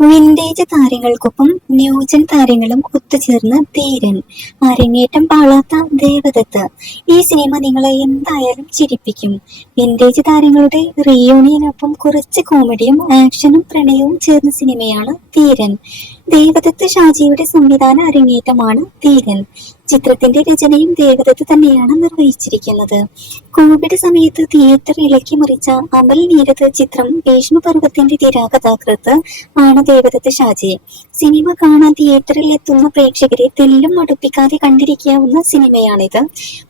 Vintage താരങ്ങൾക്കൊപ്പം new gen താരങ്ങളും ഒത്തുചേർന്ന് ധീരൻ. അരങ്ങേറ്റം പാളാത്ത ദേവദത്ത്. ഈ സിനിമ നിങ്ങളെ എന്തായാലും ചിരിപ്പിക്കും. വിന്റേജ് താരങ്ങളുടെ റീയൂണിയനൊപ്പം കുറച്ച് കോമഡിയും ആക്ഷനും പ്രണയവും ചേർന്ന സിനിമയാണ് ധീരൻ. ദേവദത്ത് ഷാജിയുടെ സംവിധാന അരങ്ങേറ്റമാണ് തീരൻ ചിത്രത്തിന്റെ രചനയും ദേവദത്ത് തന്നെയാണ് നിർവഹിച്ചിരിക്കുന്നത്. കോവിഡ് സമയത്ത് തിയേറ്റർ ഇളക്കി മറിച്ച അമൽ നീരത് ചിത്രം ഭീഷ്മപർവത്തിന്റെ തിരാകഥാകൃത്ത് ആണ് ദേവദത്ത് ഷാജി. സിനിമ കാണാൻ തിയേറ്ററിൽ എത്തുന്ന പ്രേക്ഷകരെ തെല്ലും മടുപ്പിക്കാതെ കണ്ടിരിക്കാവുന്ന സിനിമയാണിത്.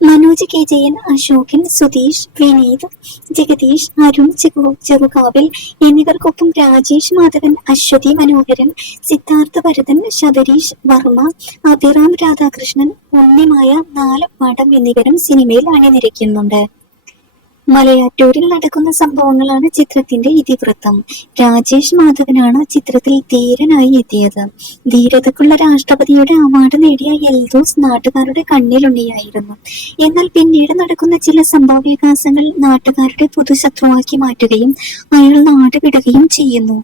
മനോജ് കെ ജയൻ അശോകൻ സുധീഷ് വിനീത് ജഗദീഷ് അരുൺ ചെറു ചെറുകാവിൽ എന്നിവർക്കൊപ്പം രാജേഷ് മാധവൻ അശ്വതി മനോഹരൻ സിദ്ധാർത്ഥ ഭരതൻ ശബരീഷ് വർമ്മ അഭിറാം രാധാകൃഷ്ണൻ ഉണ്ണിമായ നാല് പടം എന്നിവരും സിനിമയിൽ അണിനിരക്കുന്നുണ്ട്. മലയാറ്റൂരിൽ നടക്കുന്ന സംഭവങ്ങളാണ് ചിത്രത്തിന്റെ ഇതിവൃത്തം. രാജേഷ് മാധവനാണ് ചിത്രത്തിൽ ധീരനായി എത്തിയത്. ധീരതക്കുള്ള രാഷ്ട്രപതിയുടെ അവാർഡ് നേടിയ എൽദോസ് നാട്ടുകാരുടെ കണ്ണിലുണ്ണിയായിരുന്നു. എന്നാൽ പിന്നീട് നടക്കുന്ന ചില സംഭവ വികാസങ്ങൾ നാട്ടുകാരുടെ പൊതുശത്രുവാക്കി മാറ്റുകയും അയാൾ നാട് ചെയ്യുന്നു.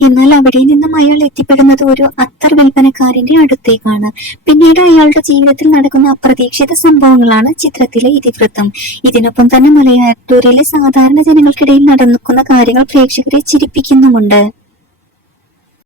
എന്നാൽ അവിടെ നിന്നും അയാൾ എത്തിപ്പെടുന്നത് ഒരു അത്തർ വിൽപ്പനക്കാരന്റെ അടുത്തേക്കാണ്. പിന്നീട് അയാളുടെ ജീവിതത്തിൽ നടക്കുന്ന അപ്രതീക്ഷിത സംഭവങ്ങളാണ് ചിത്രത്തിലെ ഇതിവൃത്തം. ഇതിനൊപ്പം തന്നെ മലയാറ്റൂരിലെ സാധാരണ ജനങ്ങൾക്കിടയിൽ നടക്കുന്ന കാര്യങ്ങൾ പ്രേക്ഷകരെ ചിരിപ്പിക്കുന്നുമുണ്ട്.